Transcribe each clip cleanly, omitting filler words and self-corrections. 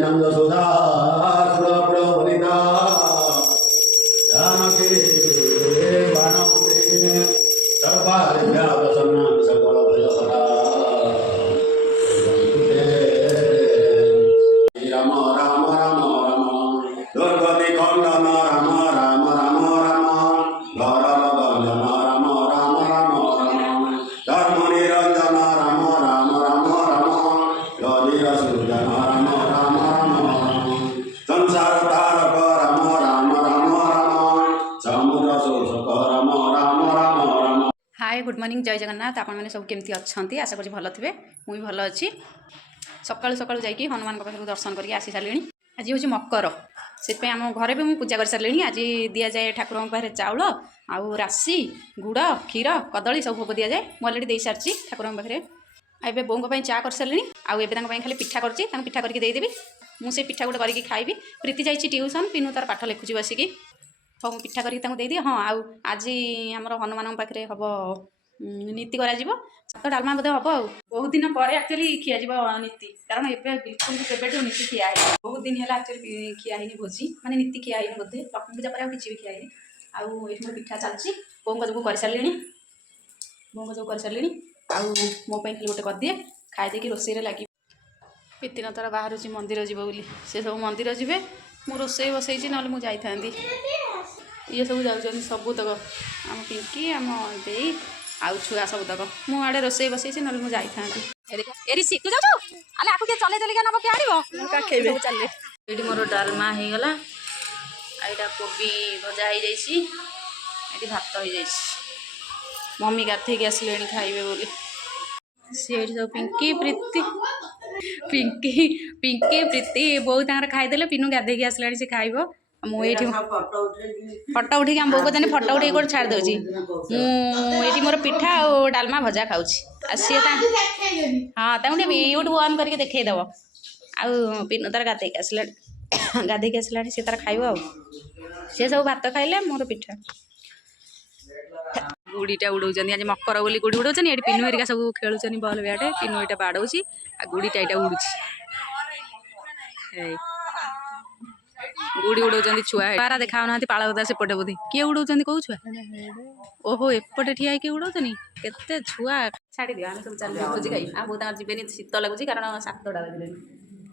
नंद सुधा सुरप्रभुनिता जानकी वनपुरी सर्वारिभ्यावसन्ना सकल भयहरा राम राम राम राम दुर्गति खंडन राम राम राम राम धरल गंजन राम राम राम राम धर्म निरंजन राम राम राम राम गरीर सृजन राम राम राम संसार तारक राम राम राम राम समुद्र शोषक Ram Ram Ram Ram. Hi good morning जय जगन्नाथ। आपण मैंने सब केमती अच्छा आशा करी भल थे मुझे भल अच्छी सकालू सकालू जाकि हनुमान पाखक दर्शन करके आसी सारे आज हूँ मकर से आम घर भी मुझे पूजा कर सारे आज दि जाए ठाकुर पाखे चाउल आउ राशि गुड़ क्षीर कदली सब भोग दि जाए मुझे अलरेडी दे सारी ठाकुर पाखे एवं बों चा कर सारे आएँ खाली पिठा कर पिठा करके देदेवी मुझे पिठा गोटे करके खाइबी। प्रीति जाइए ट्यूशन पिनू तार पाठ लिखुची बसिकी हाँ मुझे पिठा करके देदी हाँ आउ आज आमर हनुमान पाखे हम नीति करा सात डालमा बोधे हम आ बहुत दिन पर एक्चुअली खिया नीति कारण एवं बिल्कुल केवे नीति खिया है बहुत दिन है एक्चुअली खिया है भोजी माने नीति खिया है बोधे लक्ष्मी पूजा पर किसी भी खिया है आउ ये पिठा चलती बों जो कर सारे बों जो कर सारे आउ मो खाली गोटे करदिए खाईदे रोषे लगे पितिन तार बाहर मंदिर जीव बोली से सब मंदिर जी मु रोषे बसई ना मुझे जाती ये सब जाऊँ सबूतक आम पिंकी आम दे आउ छुआ सबूतक मुझे रोषे बसई ना मुझे जाती तू जाऊ आले आपको चले चलिका नब किए आड़ चल ये मोर डालमा हो गला यहाँ कोबी भजा हो जाए भात हो जाए मम्मी गाधेक आसिले खाइबे बोली सी सब पिंकी प्रीति पिंकी पिंकी प्रीति बहुत खाईदे पिनू गाधेक आसला से खाइब मुझे फटो उठे आम बोक जाने फटो उठे गोटे छाड़ दूसरी मुझे मोर पिठा और डालमा भजा खाऊँ सी हाँ यूट्यूब ऑन करके देखईदब आउ पिनू तार गाधेक आसला सी तार खाइब आ सी सब भात खाइले मोर पिठा गुड़ीटा उड़ाऊँ आज मकर बोली गुड़ी उड़ाऊँ ये पिनू हेरिका सब खेलुन बल ब्याट पिनू यहाँ बाड़ौची आ गुड़ीटा यहाँ उड़ू गुड़ी उड़ाऊँ छुआ पारा देखा ना पालगदा सेपटे बोधे किए उड़ाऊँ कौ छुआ ओहो एपटे ठिया किए उड़ाऊँ केते छुआ छाड़ी दियो आम सब चल भोजी खाई आ बहुत जीवन शीत लगुच कारण 7टा बाजिले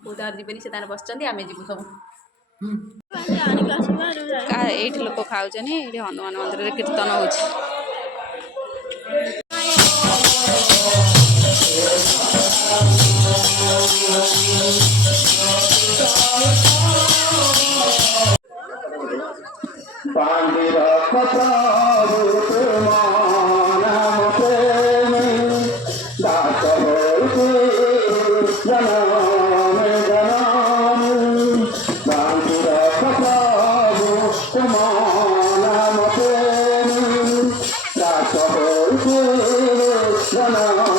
बहुत जीवन से बस आम जीव सब ये लोक खाऊँ ये हनुमान मंदिर कीर्तन हो Rama